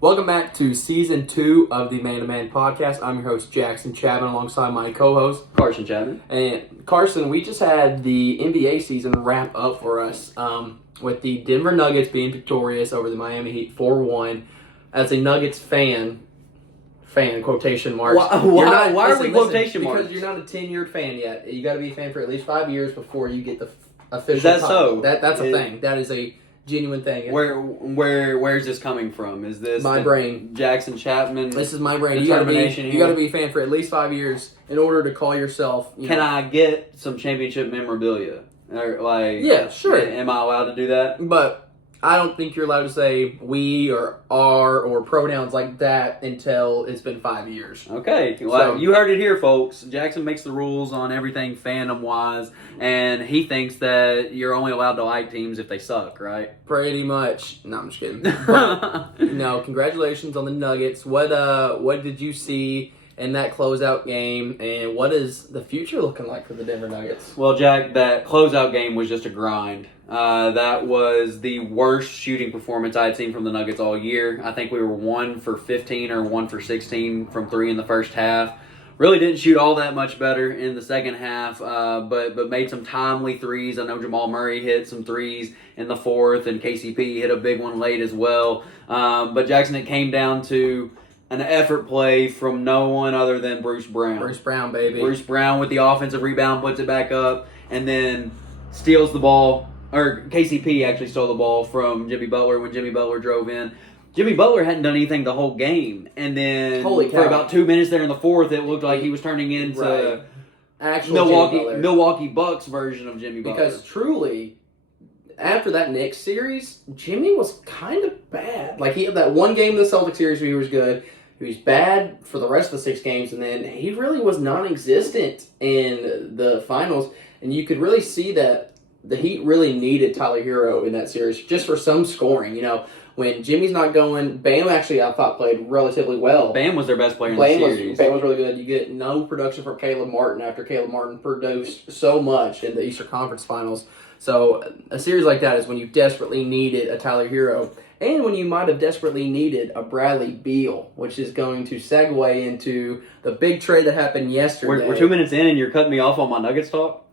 Welcome back to Season 2 of the Man2Man podcast. I'm your host, Jackson Chapman, alongside my co-host, Carson Chapman. And Carson, we just had the NBA season wrap up for us with the Denver Nuggets being victorious over the Miami Heat 4-1. As a Nuggets fan, quotation marks. Why are we quotation marks? Because you're not a tenured fan yet. You got to be a fan for at least 5 years before you get the official Is that title. so? That's a thing. That is a genuine thing. Where's this coming from? Is this my brain? Jackson Chapman. This is my brain. You got to be a fan for at least 5 years in order to call yourself. Can I get some championship memorabilia? Or yeah, sure. Am I allowed to do that? But I don't think you're allowed to say we or our or pronouns like that until it's been 5 years. Okay, well, you heard it here, folks. Jackson makes the rules on everything fandom-wise, and he thinks that you're only allowed to like teams if they suck, right? Pretty much. No, I'm just kidding. But, congratulations on the Nuggets. What did you see in that closeout game, and what is the future looking like for the Denver Nuggets? Well, Jack, that closeout game was just a grind. That was the worst shooting performance I had seen from the Nuggets all year. I think we were 1 for 15 or 1 for 16 from 3 in the first half. Really didn't shoot all that much better in the second half, but made some timely threes. I know Jamal Murray hit some threes in the fourth, and KCP hit a big one late as well. But Jackson, it came down to an effort play from no one other than Bruce Brown. Bruce Brown, baby. Bruce Brown with the offensive rebound, puts it back up, and then steals the ball. Or KCP actually stole the ball from Jimmy Butler when Jimmy Butler drove in. Jimmy Butler hadn't done anything the whole game. And then for about 2 minutes there in the fourth, it looked like he was turning into Milwaukee Bucks version of Jimmy Butler. Because truly, after that Knicks series, Jimmy was kind of bad. Like, he had that one game in the Celtics series where he was good. He was bad for the rest of the 6 games, and then he really was non-existent in the finals. And you could really see that the Heat really needed Tyler Hero in that series just for some scoring. When Jimmy's not going, Bam actually, I thought, played relatively well. Bam was their best player in the series. Bam was really good. You get no production from Caleb Martin after Caleb Martin produced so much in the Eastern Conference Finals. So a series like that is when you desperately needed a Tyler Hero, and when you might have desperately needed a Bradley Beal, which is going to segue into the big trade that happened yesterday. We're 2 minutes in, and you're cutting me off on my Nuggets talk?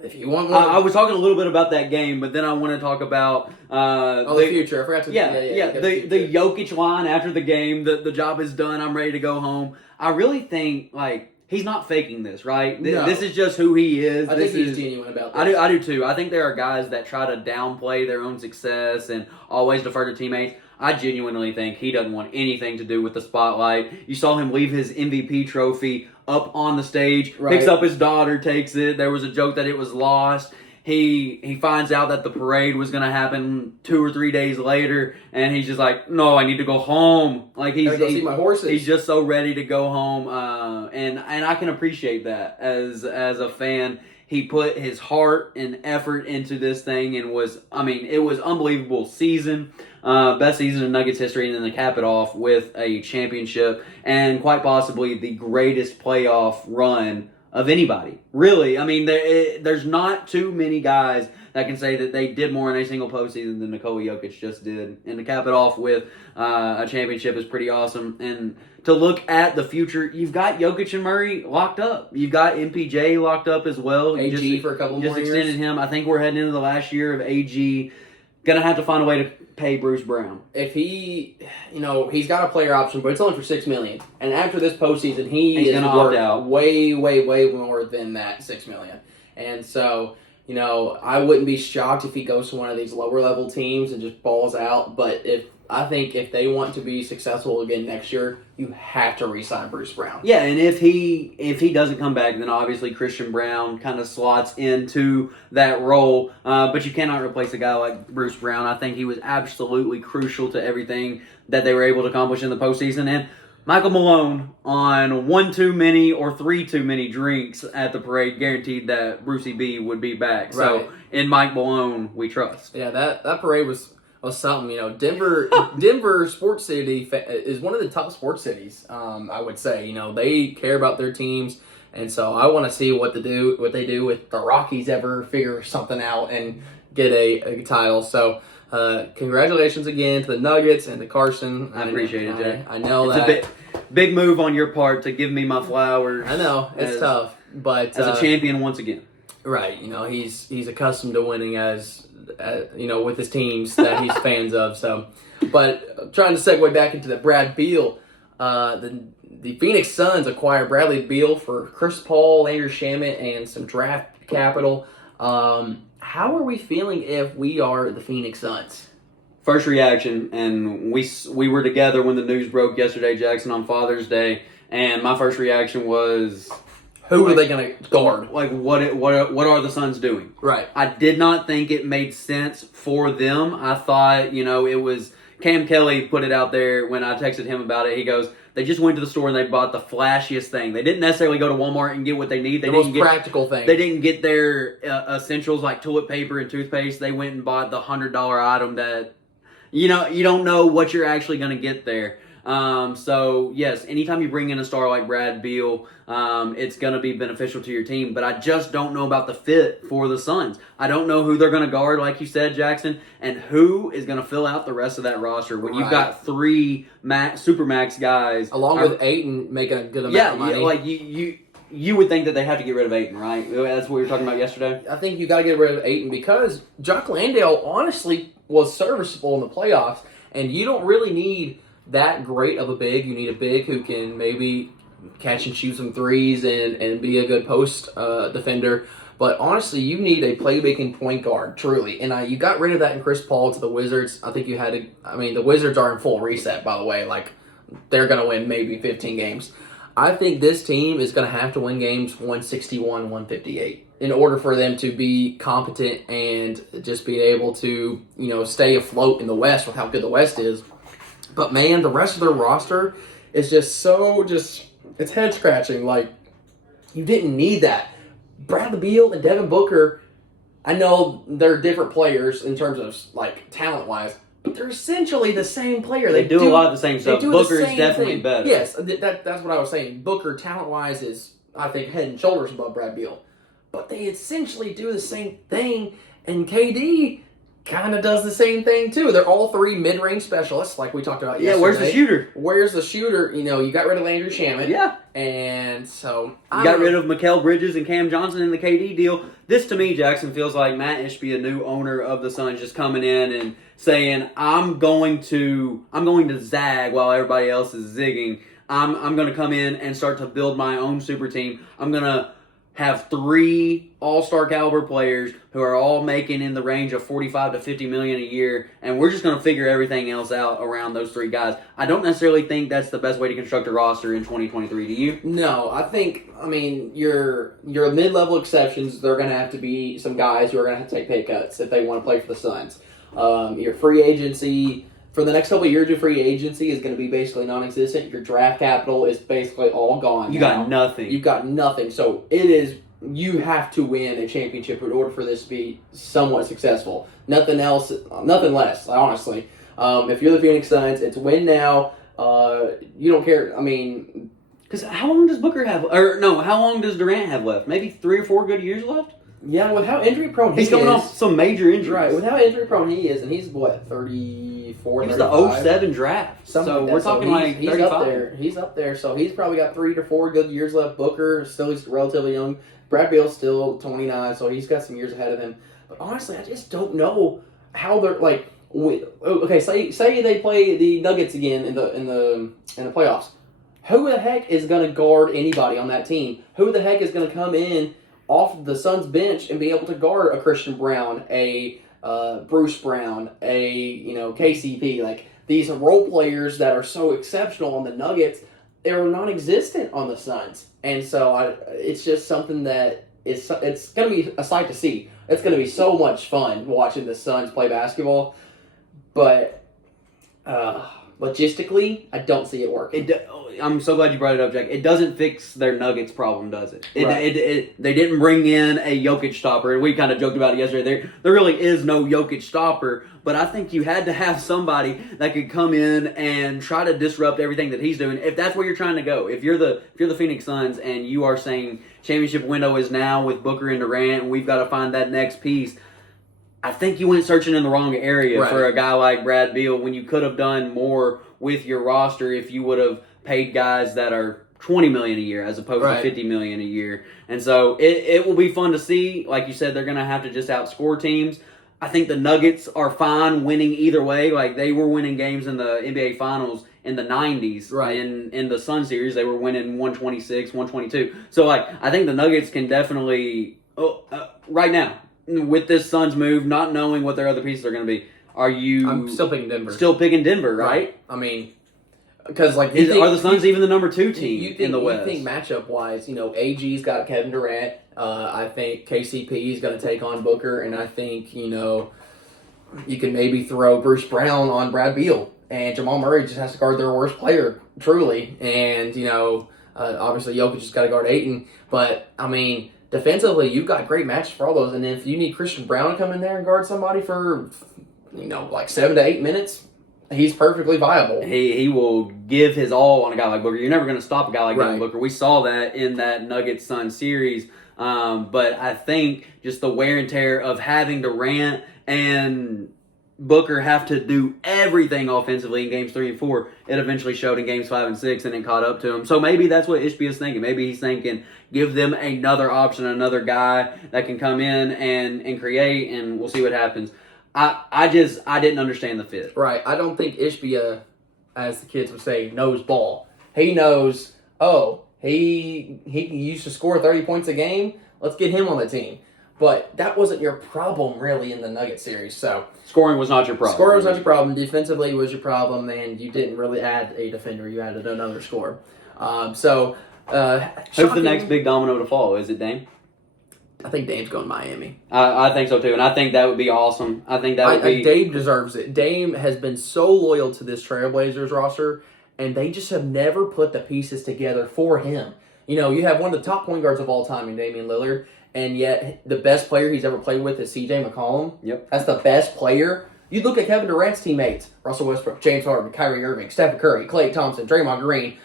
If you want I was talking a little bit about that game, but then I want to talk about the future. I forgot to. The Jokic line after the game. The job is done. I'm ready to go home. I really think he's not faking this, right? No. This is just who he is. I think he's genuine about this. I do too. I think there are guys that try to downplay their own success and always defer to teammates. I genuinely think he doesn't want anything to do with the spotlight. You saw him leave his MVP trophy up on the stage, picks up his daughter, takes it. There was a joke that it was lost. He finds out that the parade was going to happen 2 or 3 days later, and he's just like, no, I need to go home. He's go see my horses. He's just so ready to go home, and I can appreciate that as a fan. He put his heart and effort into this thing, and it was unbelievable season. Best season in Nuggets history, and then to cap it off with a championship and quite possibly the greatest playoff run of anybody. Really, there's not too many guys that can say that they did more in a single postseason than Nikola Jokic just did. And to cap it off with a championship is pretty awesome. And to look at the future, you've got Jokic and Murray locked up. You've got MPJ locked up as well. AG for a couple more years. Just extended him. I think we're heading into the last year of AG. Gonna have to find a way to pay Bruce Brown. If he's got a player option, but it's only for $6 million. And after this postseason, he's going to opt out way more than that $6 million. And so, I wouldn't be shocked if he goes to one of these lower level teams and just balls out. But I think if they want to be successful again next year, you have to re-sign Bruce Brown. Yeah, and if he doesn't come back, then obviously Christian Brown kind of slots into that role. But you cannot replace a guy like Bruce Brown. I think he was absolutely crucial to everything that they were able to accomplish in the postseason. And Michael Malone on 1 too many or 3 too many drinks at the parade guaranteed that Brucey B would be back. Right. So in Mike Malone, we trust. Yeah, that parade was something. Denver Sports City is one of the top sports cities. I would say. They care about their teams, and so I want to see what they do if the Rockies ever figure something out and get a title. So Congratulations again to the Nuggets and to Carson. I appreciate it, Jay. I know it's that. a big move on your part to give me my flowers. I know it's tough, but as a champion once again. Right, he's accustomed to winning as with his teams that he's fans of. So, but trying to segue back into the Brad Beal, the Phoenix Suns acquire Bradley Beal for Chris Paul, Landry Shamet, and some draft capital. How are we feeling if we are the Phoenix Suns? First reaction, and we were together when the news broke yesterday, Jackson, on Father's Day, and my first reaction was, who are they going to guard? Like, what are the Suns doing? Right. I did not think it made sense for them. I thought, it was Cam Kelly put it out there when I texted him about it. He goes, they just went to the store and they bought the flashiest thing. They didn't necessarily go to Walmart and get what they need. The most practical thing. They didn't get their essentials like toilet paper and toothpaste. They went and bought the $100 item that, you don't know what you're actually going to get there. So, yes, anytime you bring in a star like Brad Beal, it's going to be beneficial to your team. But I just don't know about the fit for the Suns. I don't know who they're going to guard, like you said, Jackson, and who is going to fill out the rest of that roster when you've got three supermax guys. Along with Ayton making a good amount of money. Yeah, like you would think that they have to get rid of Ayton, right? That's what we were talking about yesterday. I think you got to get rid of Ayton because Jock Landale honestly was serviceable in the playoffs, and you don't really need that great of a big. You need a big who can maybe catch and shoot some threes and be a good post defender. But honestly, you need a playmaking point guard, truly. And you got rid of that in Chris Paul to the Wizards. I think you had to. I mean, the Wizards are in full reset, by the way. Like, they're going to win maybe 15 games. I think this team is going to have to win games 161, 158 in order for them to be competent and just be able to, stay afloat in the West with how good the West is. But, man, the rest of their roster is it's head-scratching. Like, you didn't need that. Bradley Beal and Devin Booker, I know they're different players in terms of, like, talent-wise, but they're essentially the same player. They do a lot of the same stuff. Booker is definitely better. Yes, that's what I was saying. Booker, talent-wise, is, I think, head and shoulders above Brad Beal. But they essentially do the same thing, and KD kind of does the same thing too. They're all three mid-range specialists, like we talked about yesterday. Yeah, where's the shooter? Where's the shooter? You got rid of Landry Shamet. Yeah. And so you got rid of Mikal Bridges and Cam Johnson in the KD deal. This, to me, Jackson, feels like Matt Ishbia, a new owner of the Suns, just coming in and saying, I'm going to zag while everybody else is zigging. I'm going to come in and start to build my own super team. I'm going to have 3 all-star caliber players who are all making in the range of $45 to $50 million a year, and we're just going to figure everything else out around those 3 guys. I don't necessarily think that's the best way to construct a roster in 2023. Do you? No, I think, your mid-level exceptions, they're going to have to be some guys who are going to have to take pay cuts if they want to play for the Suns. Your free agency, for the next couple of years, your free agency is going to be basically non-existent. Your draft capital is basically all gone. You got nothing. You've got nothing. So you have to win a championship in order for this to be somewhat successful. Nothing else, nothing less, honestly. If you're the Phoenix Suns, it's win now. You don't care. Because how long does Booker have? How long does Durant have left? Maybe 3 or 4 good years left? Yeah, with how injury prone he's coming off some major injuries. Right, with how injury prone he is, and he's 34, He was 35? the 07 draft. So we're talking he's 35. up there. He's up there. So he's probably got 3 to 4 good years left. Booker still is relatively young. Brad Beal's still 29, so he's got some years ahead of him. But honestly, I just don't know how they're like. Okay, say they play the Nuggets again in the playoffs. Who the heck is going to guard anybody on that team? Who the heck is going to come in off the Suns bench and be able to guard a Christian Brown, a Bruce Brown, a KCP? Like, these role players that are so exceptional on the Nuggets, they're non-existent on the Suns. And so it's just something that it's going to be a sight to see. It's going to be so much fun watching the Suns play basketball. But logistically, I don't see it working. I'm so glad you brought it up, Jack. It doesn't fix their Nuggets problem, does it? Right. They didn't bring in a Jokic stopper, and we kind of joked about it yesterday. There really is no Jokic stopper, but I think you had to have somebody that could come in and try to disrupt everything that he's doing. If that's where you're trying to go, if you're the Phoenix Suns and you are saying championship window is now with Booker and Durant, and we've got to find that next piece. I think you went searching in the wrong area Right. for a guy like Brad Beal when you could have done more with your roster if you would have paid guys that are $20 million a year as opposed Right. to $50 million a year. And so it will be fun to see. Like you said, they're going to have to just outscore teams. I think the Nuggets are fine winning either way. Like they were winning games in the NBA Finals in the 90s. Right. In the Sun series, they were winning 126, 122. So like I think the Nuggets can definitely right now with this Suns move, not knowing what their other pieces are going to be. Are you? I'm still picking Denver. Still picking Denver, right? I mean, because like are the Suns even the number 2 team in the West? You think matchup wise, AG's got Kevin Durant. I think KCP is going to take on Booker, and I think you can maybe throw Bruce Brown on Brad Beal, and Jamal Murray just has to guard their worst player, truly, and obviously Jokic just got to guard Ayton, but I mean. Defensively, you've got great matches for all those, and if you need Christian Brown to come in there and guard somebody for, like 7 to 8 minutes, he's perfectly viable. He will give his all on a guy like Booker. You're never going to stop a guy like Devin Right. Booker. We saw that in that Nuggets Sun series, but I think just the wear and tear of having Durant and Booker have to do everything offensively in games 3 and 4. It eventually showed in games 5 and 6, and it caught up to him. So maybe that's what Ishbia is thinking. Maybe he's thinking, give them another option, another guy that can come in and create, and we'll see what happens. I didn't understand the fit. Right. I don't think Ishbia, as the kids would say, knows ball. He knows, he used to score 30 points a game. Let's get him on the team. But that wasn't your problem, really, in the Nugget series. So Scoring was not your problem. Scoring was not your problem. Defensively was your problem, and you didn't really add a defender. You added another scorer. Who's the next big domino to fall? Is it Dame? I think Dame's going Miami. I think so, too, and I think that would be awesome. I think that would be... Dame deserves it. Dame has been so loyal to this Trailblazers roster, and they just have never put the pieces together for him. You have one of the top point guards of all time in Damian Lillard, and yet the best player he's ever played with is C.J. McCollum. Yep. That's the best player. You look at Kevin Durant's teammates, Russell Westbrook, James Harden, Kyrie Irving, Stephen Curry, Klay Thompson, Draymond Green,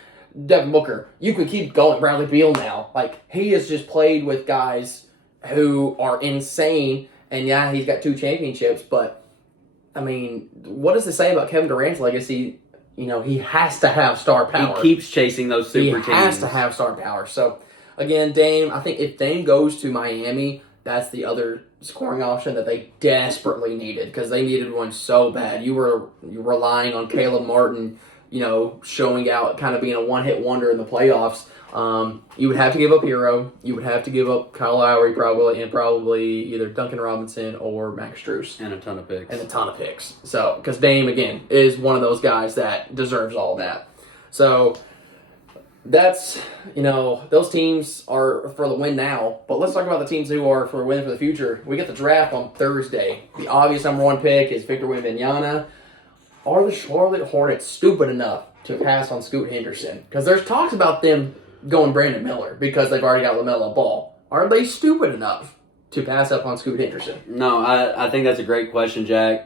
Devin Booker. You could keep going. Bradley Beal now. Like, he has just played with guys who are insane, and yeah, he's got 2 championships, but, I mean, what does it say about Kevin Durant's legacy? He has to have star power. He keeps chasing those super teams. He has to have star power. So, again, Dame, I think if Dame goes to Miami, that's the other scoring option that they desperately needed because they needed one so bad. You were relying on Caleb Martin, showing out, kind of being a one-hit wonder in the playoffs. You would have to give up Hero. You would have to give up Kyle Lowry probably either Duncan Robinson or Max Strus. And a ton of picks. So, because Dame, again, is one of those guys that deserves all that. So, that's, those teams are for the win now. But let's talk about the teams who are for winning for the future. We get the draft on Thursday. The obvious number 1 pick is Victor Wembanyama. Are the Charlotte Hornets stupid enough to pass on Scoot Henderson? Because there's talks about them going Brandon Miller because they've already got LaMelo Ball. Are they stupid enough to pass up on Scoot Henderson? No, I think that's a great question, Jack.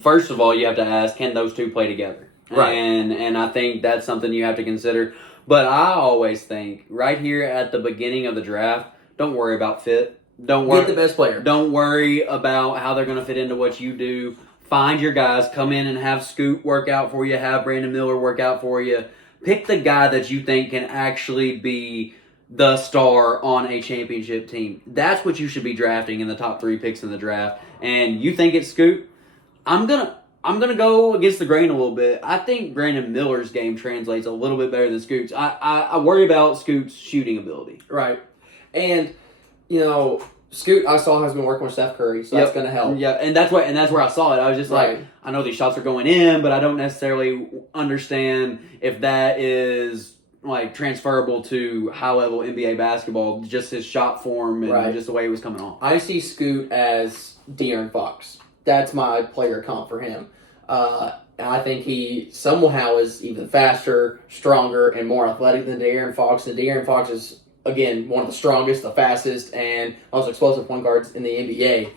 First of all, you have to ask, can those two play together? Right. And I think that's something you have to consider. But I always think, right here at the beginning of the draft, don't worry about fit. Don't worry. Get the best player. Don't worry about how they're going to fit into what you do. Find your guys. Come in and have Scoot work out for you. Have Brandon Miller work out for you. Pick the guy that you think can actually be the star on a championship team. That's what you should be drafting in the top 3 picks in the draft. And you think it's Scoot? I'm gonna go against the grain a little bit. I think Brandon Miller's game translates a little bit better than Scoot's. I worry about Scoot's shooting ability. Right. And, Scoot, I saw, has been working with Steph Curry, so that's going to help. Yeah, and that's where I saw it. I was just like, I know these shots are going in, but I don't necessarily understand if that is like transferable to high-level NBA basketball, just his shot form and just the way he was coming on. I see Scoot as De'Aaron Fox. That's my player comp for him. I think he somehow is even faster, stronger, and more athletic than De'Aaron Fox. And De'Aaron Fox is, again, one of the strongest, the fastest, and most explosive point guards in the NBA.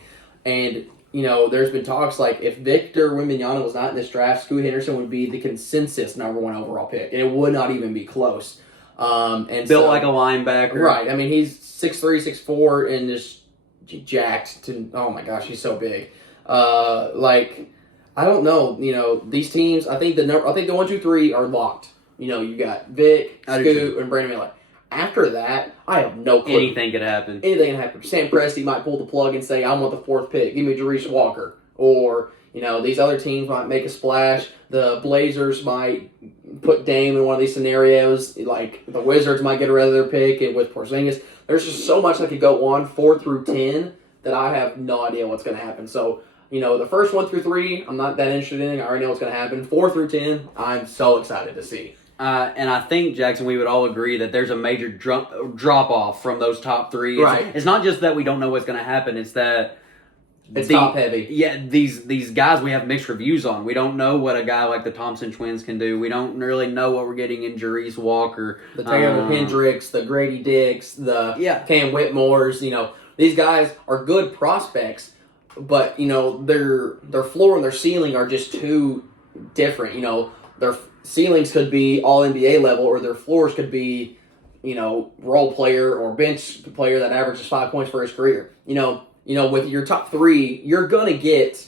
And, there's been talks like if Victor Wembanyama was not in this draft, Scoot Henderson would be the consensus number 1 overall pick. And it would not even be close. Built like a linebacker. Right. I mean, he's 6'3", 6'4", and jacked to. Oh my gosh, he's so big. I don't know. These teams. I think the 1, 2, 3 are locked. You got Vic, Scoot, and Brandon Miller. After that, I have no clue. Anything could happen. Anything can happen. Sam Presti might pull the plug and say, "I want the 4th pick. Give me Jarice Walker." Or these other teams might make a splash. The Blazers might put Dame in one of these scenarios. Like the Wizards might get rid of their pick and with Porzingis. There's just so much that could go on 4 through 10 that I have no idea what's going to happen. So, the first 1 through 3, I'm not that interested in. I already know what's going to happen. 4 through 10, I'm so excited to see. And I think, Jackson, we would all agree that there's a major drop-off from those top 3. It's not just that we don't know what's going to happen. It's that it's top heavy. Yeah, these guys we have mixed reviews on. We don't know what a guy like the Thompson twins can do. We don't really know what we're getting in Jarice Walker. The Taylor Hendricks, the Grady Dicks, the Cam Whitmores. These guys are good prospects, but, their floor and their ceiling are just too different. Their ceilings could be all NBA level, or their floors could be, role player or bench player that averages 5 points for his career. With your top 3, you're going to get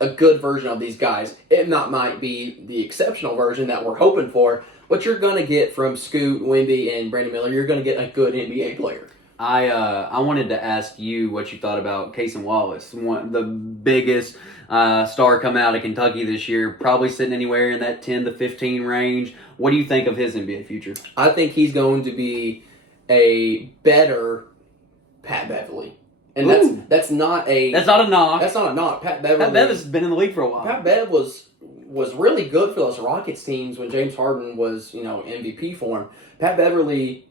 a good version of these guys. It might be the exceptional version that we're hoping for, but you're going to get from Scoot, Wemby, and Brandon Miller, you're going to get a good NBA player. I wanted to ask you what you thought about Cason Wallace, the biggest star coming out of Kentucky this year, probably sitting anywhere in that 10 to 15 range. What do you think of his NBA future? I think he's going to be a better Pat Beverly. And that's not a knock. That's not a knock. Pat Bev has been in the league for a while. Pat Bev was really good for those Rockets teams when James Harden was MVP for him. Pat Beverly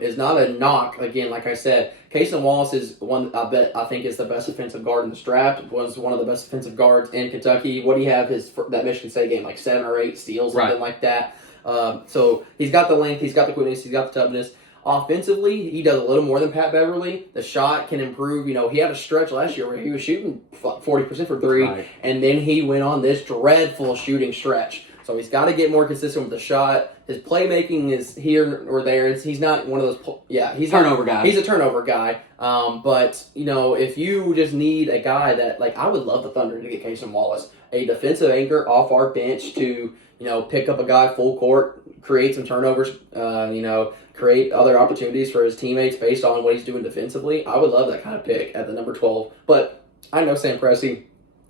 is not a knock. Again, like I said, Cason Wallace is one I think is the best defensive guard in this draft. Was one of the best defensive guards in Kentucky. What do you have that Michigan State game, like 7 or 8 steals, something like that. So he's got the length, he's got the quickness, he's got the toughness. Offensively, he does a little more than Pat Beverly. The shot can improve. He had a stretch last year where he was shooting 40% from 3, and then he went on this dreadful shooting stretch. So he's got to get more consistent with the shot. His playmaking is here or there. He's not one of those. He's turnover guy. He's a turnover guy. But if you just need a guy that, like, I would love the Thunder to get Cason Wallace, a defensive anchor off our bench to pick up a guy full court, create some turnovers. Create other opportunities for his teammates based on what he's doing defensively. I would love that kind of pick at the number 12. But I know Sam Presti,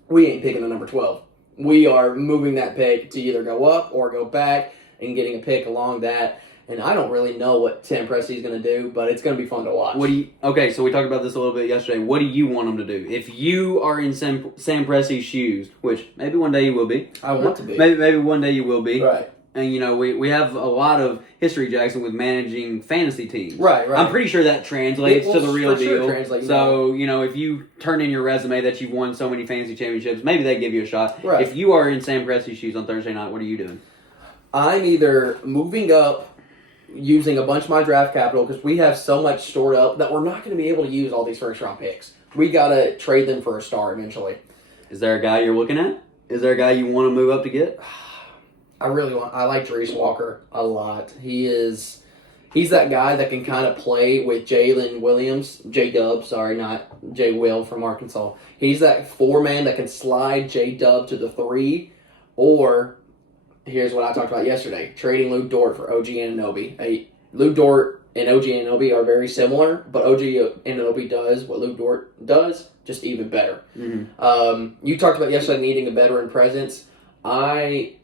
we ain't picking the number 12. We are moving that pick to either go up or go back and getting a pick along that. And I don't really know what Sam Presti is going to do, but it's going to be fun to watch. Okay, so we talked about this a little bit yesterday. What do you want him to do? If you are in Sam Presti's shoes, which maybe one day you will be. I want to be. Maybe one day you will be. Right. And, we have a lot of history, Jackson, with managing fantasy teams. Right. I'm pretty sure that translates to the real deal. Sure so, if you turn in your resume that you've won so many fantasy championships, maybe they give you a shot. Right. If you are in Sam Presti's shoes on Thursday night, what are you doing? I'm either moving up, using a bunch of my draft capital, because we have so much stored up that we're not going to be able to use all these first-round picks. We got to trade them for a star eventually. Is there a guy you're looking at? Is there a guy you want to move up to get? I like Jarice Walker a lot. He's that guy that can kind of play with Jalen Williams, J-Dub, sorry, not J-Will from Arkansas. He's that 4-man that can slide J-Dub to the 3, or, here's what I talked about yesterday, trading Lou Dort for OG Anunoby. Lou Dort and OG Anunoby are very similar, but OG Anunoby does what Lou Dort does, just even better. Mm-hmm. You talked about yesterday needing a veteran presence. I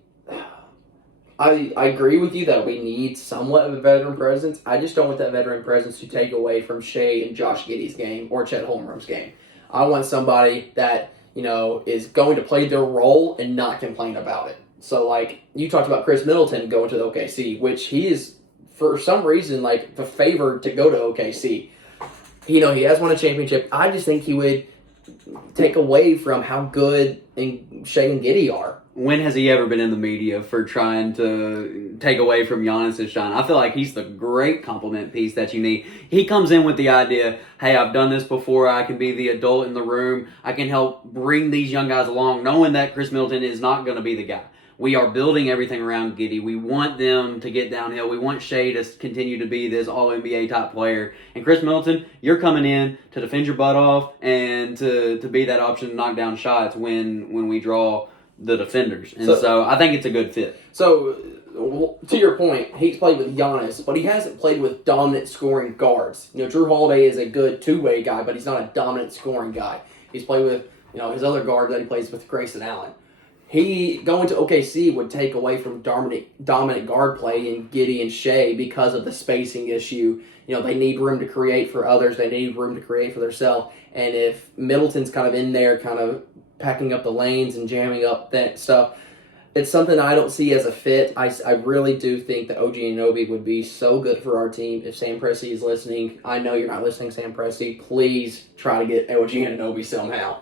agree with you that we need somewhat of a veteran presence. I just don't want that veteran presence to take away from Shea and Josh Giddey's game or Chet Holmgren's game. I want somebody that, is going to play their role and not complain about it. So, like, you talked about Chris Middleton going to the OKC, which he is, for some reason, like, the favored to go to OKC. He has won a championship. I just think he would take away from how good Shea and Giddey are. When has he ever been in the media for trying to take away from Giannis' shine? I feel like he's the great compliment piece that you need. He comes in with the idea, hey, I've done this before. I can be the adult in the room. I can help bring these young guys along, knowing that Chris Middleton is not going to be the guy. we are building everything around Giddey. We want them to get downhill. We want Shea to continue to be this All-NBA type player. And Chris Middleton, you're coming in to defend your butt off and to be that option to knock down shots when we draw the defenders. And so I think it's a good fit. So, to your point, he's played with Giannis, but he hasn't played with dominant scoring guards. Drew Holiday is a good two-way guy, but he's not a dominant scoring guy. He's played with, his other guard that he plays with, Grayson Allen. He, going to OKC, would take away from dominant guard play in Giddey and Shea because of the spacing issue. They need room to create for others. They need room to create for themselves. And if Middleton's kind of in there, kind of packing up the lanes and jamming up that stuff, it's something I don't see as a fit. I really do think that OG Anunoby would be so good for our team. If Sam Presti is listening, I know you're not listening, Sam Presti. Please try to get OG Anunoby somehow.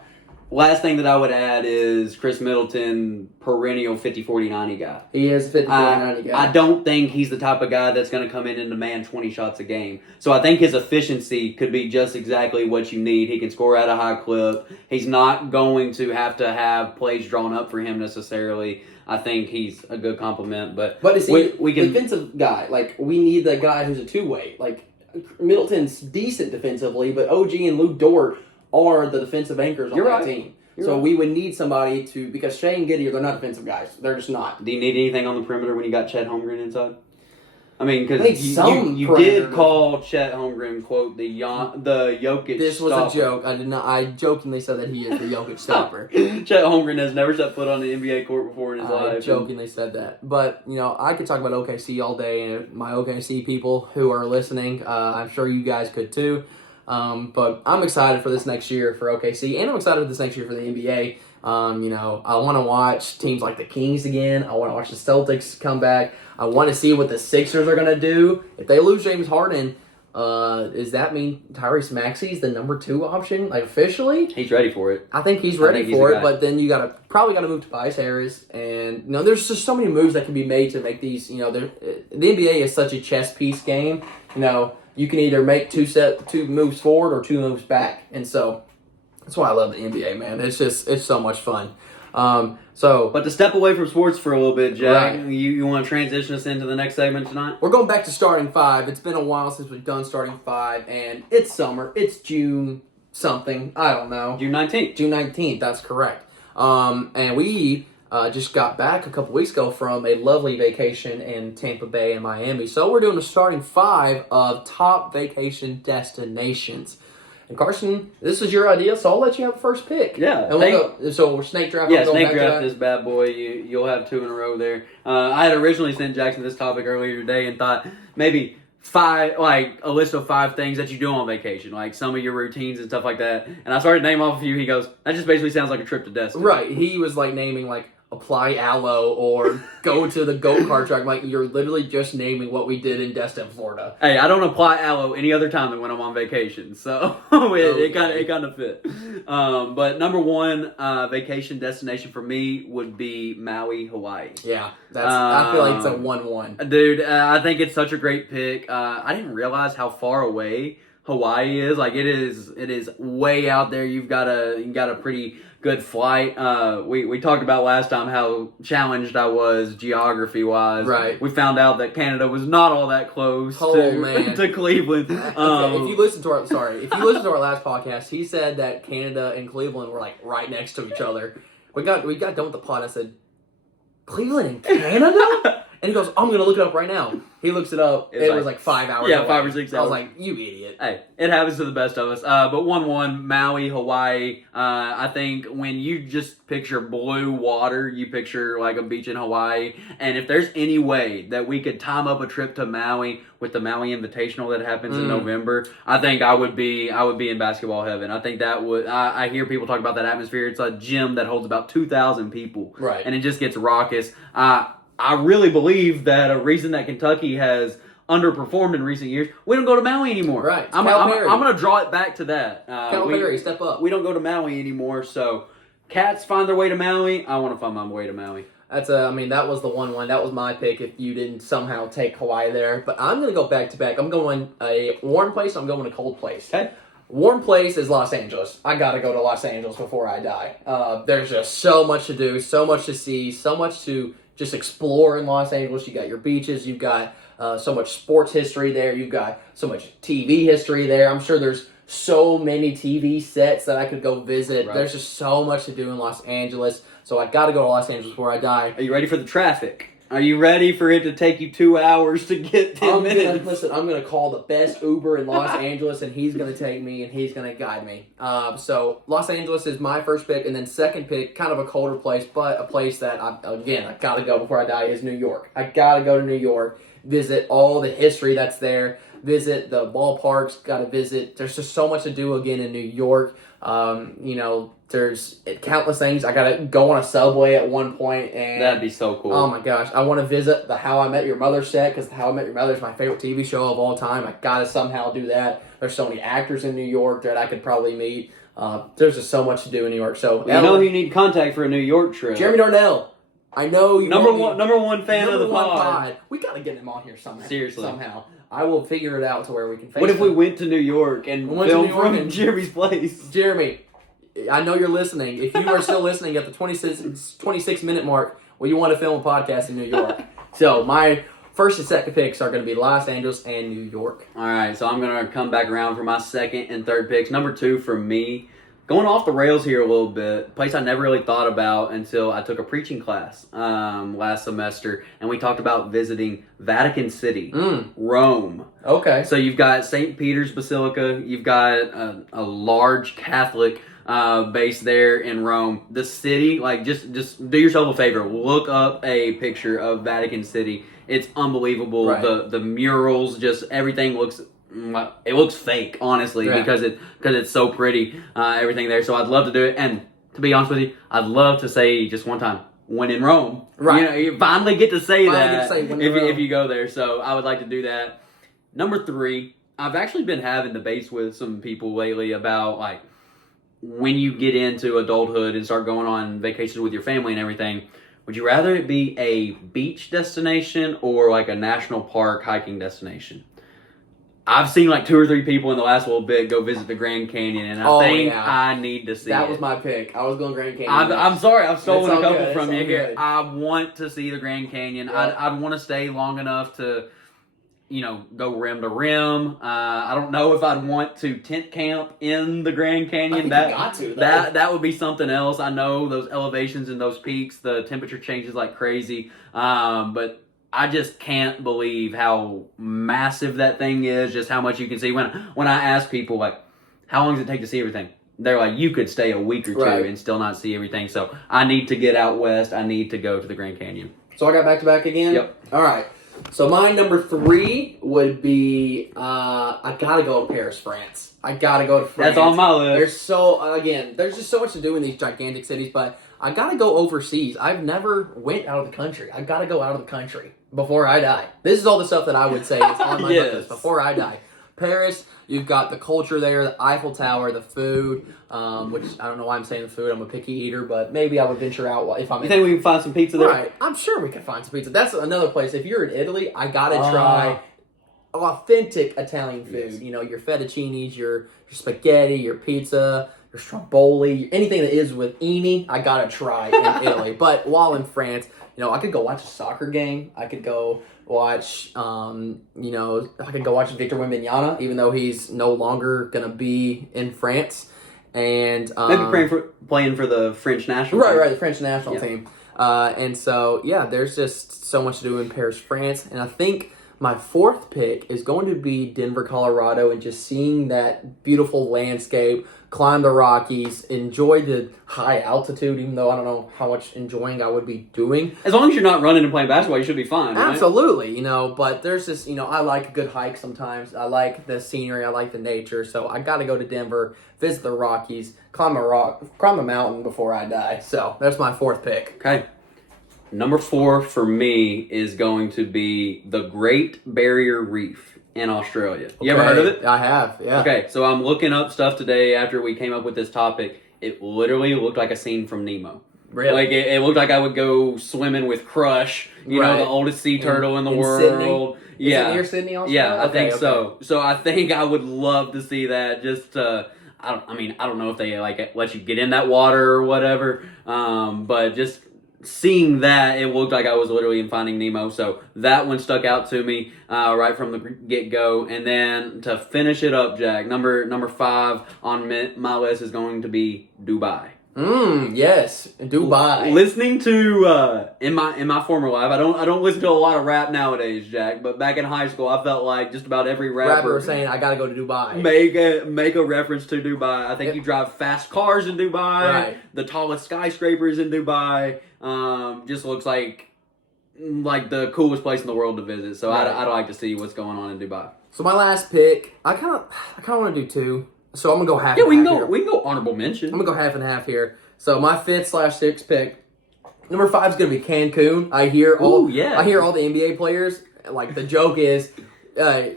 Last thing that I would add is Chris Middleton, perennial 50-40-90 guy. He is a 50-40-90 guy. I don't think he's the type of guy that's going to come in and demand 20 shots a game. So I think his efficiency could be just exactly what you need. He can score at a high clip. He's not going to have plays drawn up for him necessarily. I think he's a good compliment. But we can defensive guy. Like, we need the guy who's a two-way. Like, Middleton's decent defensively, but OG and Lou Dort are the defensive anchors on that team. So we would need somebody to, because Shea and Giddey, they're not defensive guys. They're just not. Do you need anything on the perimeter when you got Chet Holmgren inside? I mean, because you did call Chet Holmgren, quote, the Jokic This was stopper. a joke. I jokingly said that he is the Jokic stopper. Chet Holmgren has never set foot on the NBA court before in his life. I jokingly said that. But, I could talk about OKC all day, and my OKC people who are listening, I'm sure you guys could too. But I'm excited for this next year for OKC, and I'm excited for this next year for the NBA. I want to watch teams like the Kings again. I want to watch the Celtics come back. I want to see what the Sixers are going to do. If they lose James Harden, does that mean Tyrese Maxey's the number 2 option, like officially? He's ready for it. I think he's ready for it, but then you probably got to move Tobias Harris, and there's just so many moves that can be made to make these. The NBA is such a chess piece game. You can either make two moves forward or 2 moves back, and so that's why I love the NBA, man. It's so much fun. But to step away from sports for a little bit, Jack, right. you want to transition us into the next segment tonight? We're going back to starting 5. It's been a while since we've done starting 5, and it's summer. It's June something. I don't know. June 19th. June 19th. That's correct. And we just got back a couple weeks ago from a lovely vacation in Tampa Bay and Miami. So we're doing a starting 5 of top vacation destinations. And Carson, this is your idea, so I'll let you have the first pick. Yeah. And so we're snake draft. Yeah, snake draft this bad boy. You'll have 2 in a row there. I had originally sent Jackson this topic earlier today and thought maybe 5, like a list of 5 things that you do on vacation, like some of your routines and stuff like that. And I started to name off a few. He goes, that just basically sounds like a trip to Destin. Right. He was like naming like apply aloe or go to the go-kart track. Like, you're literally just naming what we did in Destin, Florida. Hey, I don't apply aloe any other time than when I'm on vacation, so it kind of fit. But number 1 vacation destination for me would be Maui, Hawaii. Yeah, I feel like it's a 1-1. Dude, I think it's such a great pick. I didn't realize how far away Hawaii is. Like, it is way out there. You got a pretty good flight. We talked about last time how challenged I was geography wise. Right. We found out that Canada was not all that close to Cleveland. If you listen to our last podcast, he said that Canada and Cleveland were like right next to each other. We got done with the pod. I said, Cleveland and Canada? And he goes, I'm going to look it up right now. He looks it up. It was like 5 hours away. 5 or 6 hours. I was like, you idiot. Hey, it happens to the best of us. But 1-1, Maui, Hawaii. I think when you just picture blue water, you picture like a beach in Hawaii. And if there's any way that we could time up a trip to Maui with the Maui Invitational that happens in November, I think I would be in basketball heaven. I think that would. I hear people talk about that atmosphere. It's a gym that holds about 2,000 people. Right. And it just gets raucous. I really believe that a reason that Kentucky has underperformed in recent years, we don't go to Maui anymore. Right. I'm going to draw it back to that. Calipari, step up. We don't go to Maui anymore, so Cats find their way to Maui. I want to find my way to Maui. That was the 1-1. That was my pick if you didn't somehow take Hawaii there. But I'm going to go back to back. I'm going a warm place. I'm going a cold place. Okay. Warm place is Los Angeles. I got to go to Los Angeles before I die. There's just so much to do, so much to see, so much to just explore in Los Angeles. You got your beaches. You've got so much sports history there. You've got so much TV history there. I'm sure there's so many TV sets that I could go visit. Right. There's just so much to do in Los Angeles. So I got to go to Los Angeles before I die. Are you ready for the traffic? Are you ready for it to take you 2 hours to get 10 minutes? I'm gonna call the best Uber in Los Angeles, and he's gonna take me and he's gonna guide me. So Los Angeles is my first pick, and then second pick, kind of a colder place, but a place that I gotta go before I die is New York. I gotta go to New York, visit all the history that's there, visit the ballparks. Gotta visit. There's just so much to do again in New York. There's countless things. I gotta go on a subway at one point, and That'd be so cool. Oh my gosh, I want to visit the How I Met Your Mother set because How I Met Your Mother is my favorite TV show of all time. I gotta somehow do that. There's so many actors in New York that I could probably meet. There's just so much to do in New York. So you know who you need contact for a New York trip? Jeremy Darnell. I know you. Number one fan of the pod. We gotta get him on here somehow. Seriously. Somehow. I will figure it out to where we can. What if we went to New York and filmed from Jeremy's place? Jeremy, I know you're listening. If you are still listening at the 26 minute mark, well, you want to film a podcast in New York. So my first and second picks are going to be Los Angeles and New York. All right, so I'm going to come back around for my second and third picks. Number 2 for me, going off the rails here a little bit, place I never really thought about until I took a preaching class last semester, and we talked about visiting Vatican City, Rome. Okay. So you've got St. Peter's Basilica, you've got a large Catholic base there in Rome. The city, like, just do yourself a favor, look up a picture of Vatican City. It's unbelievable. Right. The murals, just everything looks fake, honestly, right. because it's so pretty, everything there. So I'd love to do it, and to be honest with you, I'd love to say just one time, when in Rome. Right. You finally get to say that if you go there. So I would like to do that. Number 3, I've actually been having debates with some people lately about, like, when you get into adulthood and start going on vacations with your family and everything, would you rather it be a beach destination or like a national park hiking destination? I've seen like 2 or 3 people in the last little bit go visit the Grand Canyon, and I think I need to see it. That was my pick. I was going Grand Canyon. I'm sorry, I've stolen a couple from you here. Good. I want to see the Grand Canyon. Yeah. I'd want to stay long enough to, go rim to rim. I don't know if I'd want to tent camp in the Grand Canyon. That would be something else. I know those elevations and those peaks, the temperature changes like crazy. But I just can't believe how massive that thing is, just how much you can see. When I ask people, like, how long does it take to see everything? They're like, you could stay a week or 2 and still not see everything. So I need to get out west. I need to go to the Grand Canyon. So I got back to back again? Yep. All right. So my number 3 would be, I gotta go to Paris, France. I gotta go to France. That's on my list. There's just so much to do in these gigantic cities, but I gotta go overseas. I've never went out of the country. I gotta go out of the country before I die. This is all the stuff that I would say is on my Yes. list before I die. Paris, you've got the culture there, the Eiffel Tower, the food, which I don't know why I'm saying the food. I'm a picky eater, but maybe I would venture out if I'm. You think we can find some pizza there? Right, I'm sure we can find some pizza. That's another place. If you're in Italy, I gotta try authentic Italian food. Yes. Your fettuccinis, your spaghetti, your pizza, your stromboli, anything that is with ini, I gotta try in Italy. But while in France, I could go watch a soccer game. I could go watch, I could go watch Victor Wembanyama, even though he's no longer gonna be in France. And maybe playing for the French national team. Right, the French national team. And so, there's just so much to do in Paris, France. And I think my 4th pick is going to be Denver, Colorado, and just seeing that beautiful landscape, climb the Rockies, enjoy the high altitude, even though I don't know how much enjoying I would be doing. As long as you're not running and playing basketball, you should be fine, right? Absolutely, but there's this, I like a good hike sometimes. I like the scenery, I like the nature, so I gotta go to Denver, visit the Rockies, climb a mountain before I die. So that's my 4th pick. Okay. Number 4 for me is going to be the Great Barrier Reef in Australia. You ever heard of it? I have, yeah. Okay, so I'm looking up stuff today after we came up with this topic. It literally looked like a scene from Nemo. Really? Like, it looked like I would go swimming with Crush, the oldest sea turtle in the world. Sydney? Is it near Sydney, Australia? Yeah, I think so. So I think I would love to see that. Just, I don't know if they let you get in that water or whatever, but just seeing that, it looked like I was literally in Finding Nemo. So that one stuck out to me right from the get-go. And then to finish it up, Jack, number 5 on my list is going to be Dubai. Yes, Dubai. Listening to in my former life, I don't listen to a lot of rap nowadays, Jack. But back in high school, I felt like just about every rapper was saying, "I gotta go to Dubai." Make a reference to Dubai. I think you drive fast cars in Dubai. Right. The tallest skyscrapers in Dubai. Just looks like the coolest place in the world to visit. So Right. I'd like to see what's going on in Dubai. So my last pick, I kind of want to do 2. So I'm gonna go half. Yeah, and we can half go. here. We can go honorable mention. I'm gonna go half and half here. So my 5th/6th pick, number 5 is gonna be Cancun. I hear all the NBA players, like, the joke is,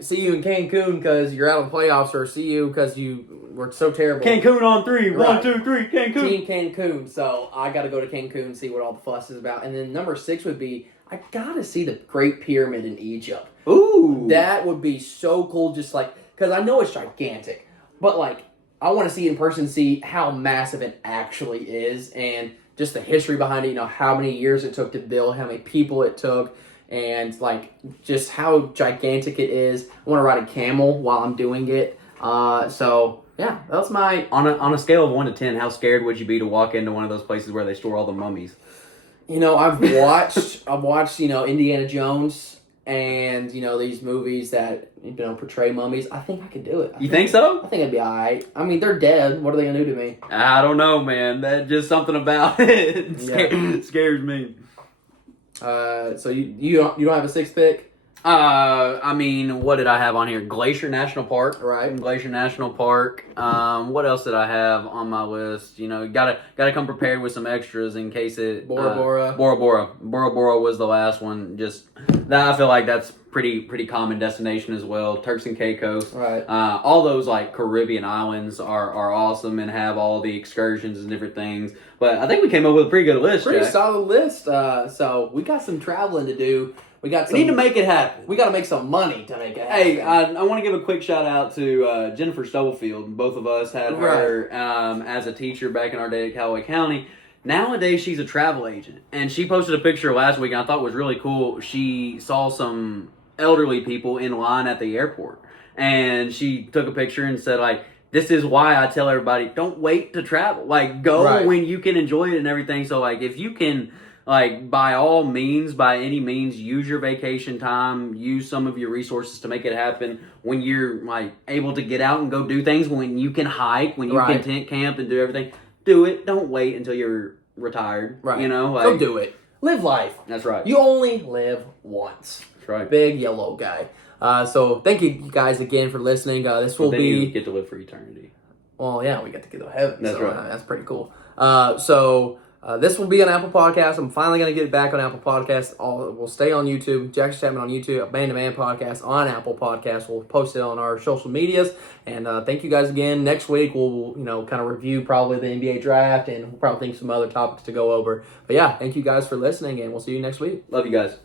see you in Cancun because you're out of the playoffs, or see you because you were so terrible. Cancun on 3. Right. 1, 2, 3. Cancun. Team Cancun. So I got to go to Cancun and see what all the fuss is about. And then number 6 would be, I gotta see the Great Pyramid in Egypt. Ooh, That would be so cool. Just like, because I know it's gigantic, but like, I want to see it in person, see how massive it actually is, and just the history behind it. You know, how many years it took to build, how many people it took, and like just how gigantic it is. I want to ride a camel while I'm doing it. So yeah, that's my on a scale of 1 to 10, how scared would you be to walk into one of those places where they store all the mummies? You know, I've watched, Indiana Jones and, these movies that, portray mummies. I think I could do it. You think so? I think I'd be all right. I mean, they're dead. What are they going to do to me? I don't know, man. That just something about it scares me. So you don't have a 6th pick? I mean, what did I have on here? Glacier National Park. Right. Glacier National Park. What else did I have on my list? Gotta come prepared with some extras in case it... Bora Bora. Bora Bora. Bora Bora was the last one. Just, that I feel like that's pretty common destination as well. Turks and Caicos. Right. All those, Caribbean islands are awesome and have all the excursions and different things. But I think we came up with a pretty good list, Pretty Jack. solid list. So we got some traveling to do. We need to make it happen. We got to make some money to make it happen. Hey, I want to give a quick shout out to Jennifer Stubblefield. Both of us had her as a teacher back in our day at Callaway County. Nowadays, she's a travel agent. And she posted a picture last week, and I thought was really cool. She saw some elderly people in line at the airport. And she took a picture and said, this is why I tell everybody, don't wait to travel. Go when you can enjoy it and everything. So, if you can... by all means, by any means, use your vacation time, use some of your resources to make it happen. When you're, able to get out and go do things, when you can hike, when you can tent camp and do everything, do it. Don't wait until you're retired. Right. Go do it. Live life. That's right. You only live once. That's right. Big yellow guy. So thank you guys again for listening. This will be... you get to live for eternity. Well, yeah, we get to go to heaven. That's right. That's pretty cool. This will be on Apple Podcasts. I'm finally going to get it back on Apple Podcasts. We'll stay on YouTube. Jackson Chapman on YouTube. Man2Man podcast on Apple Podcasts. We'll post it on our social medias. And thank you guys again. Next week we'll kind of review probably the NBA draft, and we'll probably think some other topics to go over. But yeah, thank you guys for listening, and we'll see you next week. Love you guys.